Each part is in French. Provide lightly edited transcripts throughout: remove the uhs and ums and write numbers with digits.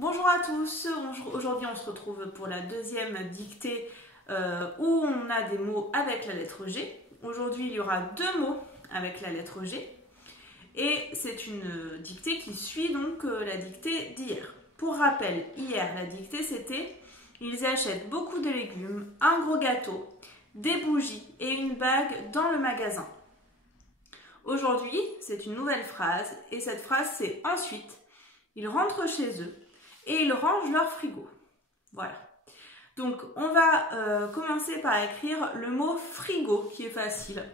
Bonjour à tous, aujourd'hui on se retrouve pour la deuxième dictée où on a des mots avec la lettre G. Aujourd'hui il y aura deux mots avec la lettre G et c'est une dictée qui suit donc la dictée d'hier. Pour rappel, hier la dictée c'était « Ils achètent beaucoup de légumes, un gros gâteau, des bougies et une bague dans le magasin ». Aujourd'hui c'est une nouvelle phrase et cette phrase c'est « Ensuite, ils rentrent chez eux ». Et ils rangent leur frigo. Voilà. Donc, on va commencer par écrire le mot frigo, qui est facile.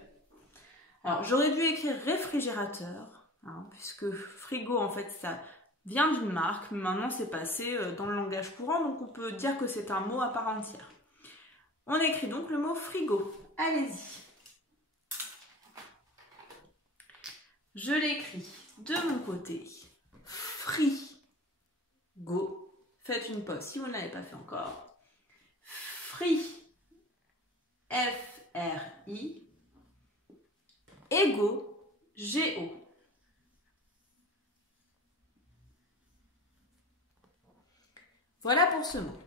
Alors, j'aurais dû écrire réfrigérateur, hein, puisque frigo, en fait, ça vient d'une marque, mais maintenant, c'est passé dans le langage courant, donc on peut dire que c'est un mot à part entière. On écrit donc le mot frigo. Allez-y. Je l'écris de mon côté. Go. Faites une pause si vous ne l'avez pas fait encore. Free. F-R-I. Ego. G-O. Voilà pour ce mot.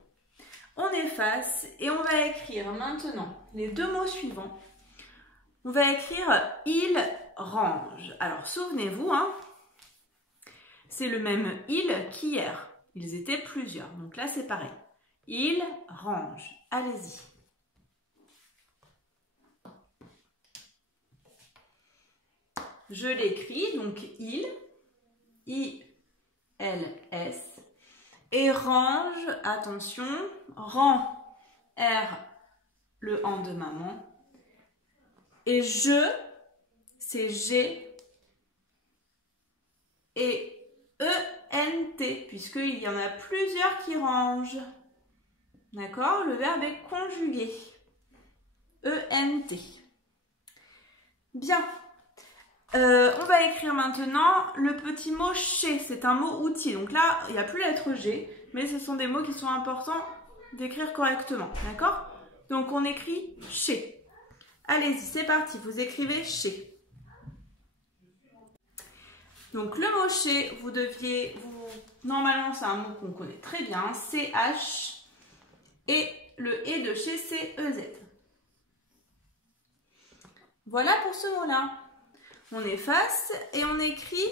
On efface et on va écrire maintenant les deux mots suivants. On va écrire il range. Alors souvenez-vous, hein, c'est le même il qu'hier. Ils étaient plusieurs, donc là c'est pareil. Il range. Allez-y. Je l'écris, donc il, I-L-S, et range, attention, rang, R, le en de maman, et je, c'est G, et E-N-T, puisqu'il y en a plusieurs qui rangent. D'accord? Le verbe est conjugué. E-N-T. Bien. On va écrire maintenant le petit mot chez. C'est un mot outil. Donc là, il n'y a plus la lettre G, mais ce sont des mots qui sont importants d'écrire correctement. D'accord? Donc on écrit chez. Allez-y, c'est parti. Vous écrivez chez. Donc le mot chez, normalement c'est un mot qu'on connaît très bien, C-H, et le et de chez c'est E-Z. Voilà pour ce mot-là. On efface et on écrit,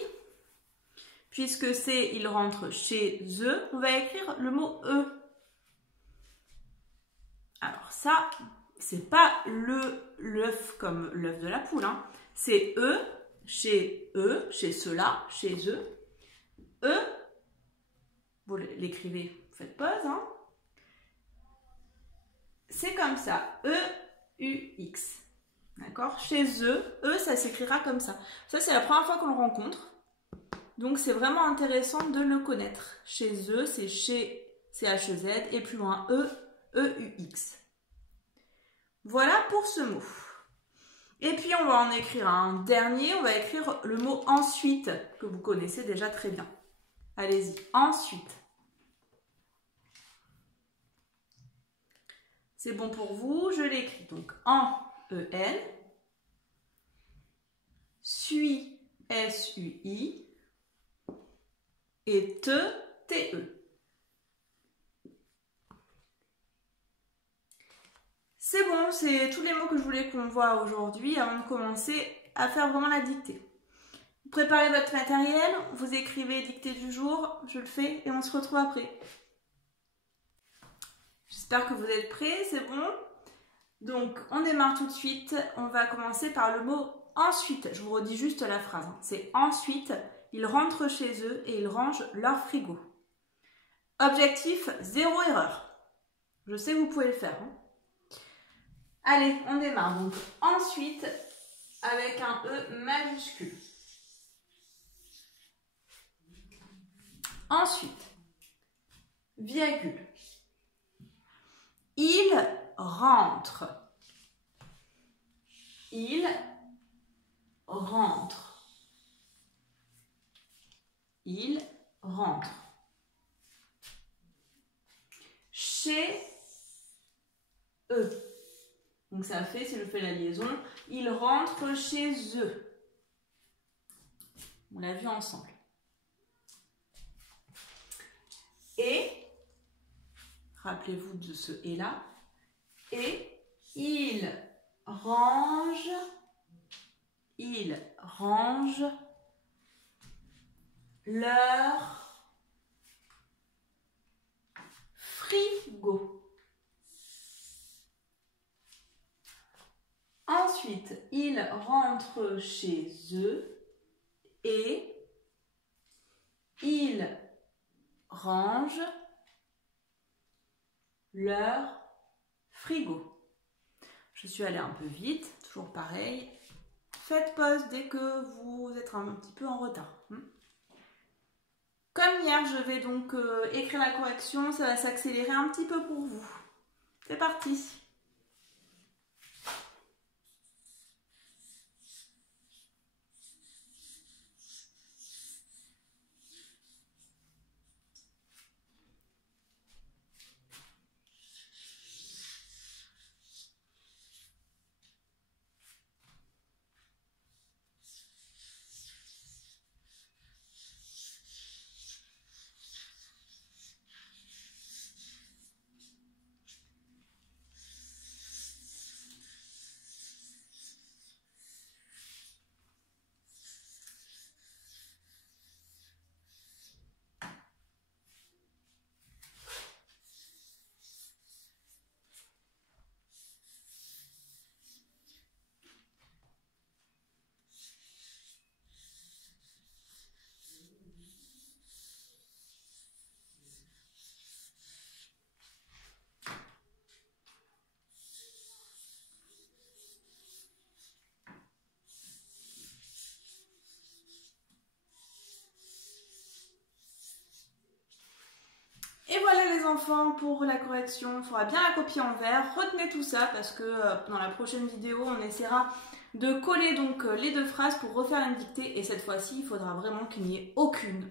puisque c'est il rentre chez eux, on va écrire le mot E. Alors ça, c'est pas l'œuf comme l'œuf de la poule, hein. C'est E. Chez eux, chez ceux-là, chez eux. Eux, vous l'écrivez, faites pause, hein. C'est comme ça, E-U-X. D'accord? Chez eux, eux, ça s'écrira comme ça. Ça, c'est la première fois qu'on le rencontre. Donc, c'est vraiment intéressant de le connaître. Chez eux, c'est chez C-H-E-Z et plus loin, E-E-U-X. Voilà pour ce mot. Et puis, on va en écrire un dernier. On va écrire le mot « ensuite » que vous connaissez déjà très bien. Allez-y, ensuite. C'est bon pour vous, je l'écris. Donc, en, E-N. Suis, S-U-I. Et te, T-E. C'est bon, c'est tous les mots que je voulais qu'on voit aujourd'hui avant de commencer à faire vraiment la dictée. Vous préparez votre matériel, vous écrivez dictée du jour, je le fais et on se retrouve après. J'espère que vous êtes prêts, c'est bon. Donc, on démarre tout de suite. On va commencer par le mot « ensuite ». Je vous redis juste la phrase. Hein. C'est « ensuite, ils rentrent chez eux et ils rangent leur frigo ». Objectif, 0 erreur. Je sais que vous pouvez le faire. Hein. Allez, on démarre. Donc, ensuite, avec un E majuscule. Ensuite, virgule. Il rentre. Il rentre. Il rentre. Chez eux. Donc ça fait, si je fais la liaison, ils rentrent chez eux. On l'a vu ensemble. Et Rappelez-vous de ce « et » là. Et ils rangent leur frigo. Ensuite, ils rentrent chez eux et ils rangent leur frigo. Je suis allée un peu vite, toujours pareil. Faites pause dès que vous êtes un petit peu en retard. Comme hier, je vais donc écrire la correction, ça va s'accélérer un petit peu pour vous. C'est parti! Et voilà les enfants pour la correction, il faudra bien la copier en vert. Retenez tout ça parce que dans la prochaine vidéo, on essaiera de coller donc les deux phrases pour refaire une dictée. Et cette fois-ci, il faudra vraiment qu'il n'y ait aucune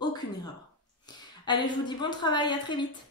erreur. Allez, je vous dis bon travail, à très vite.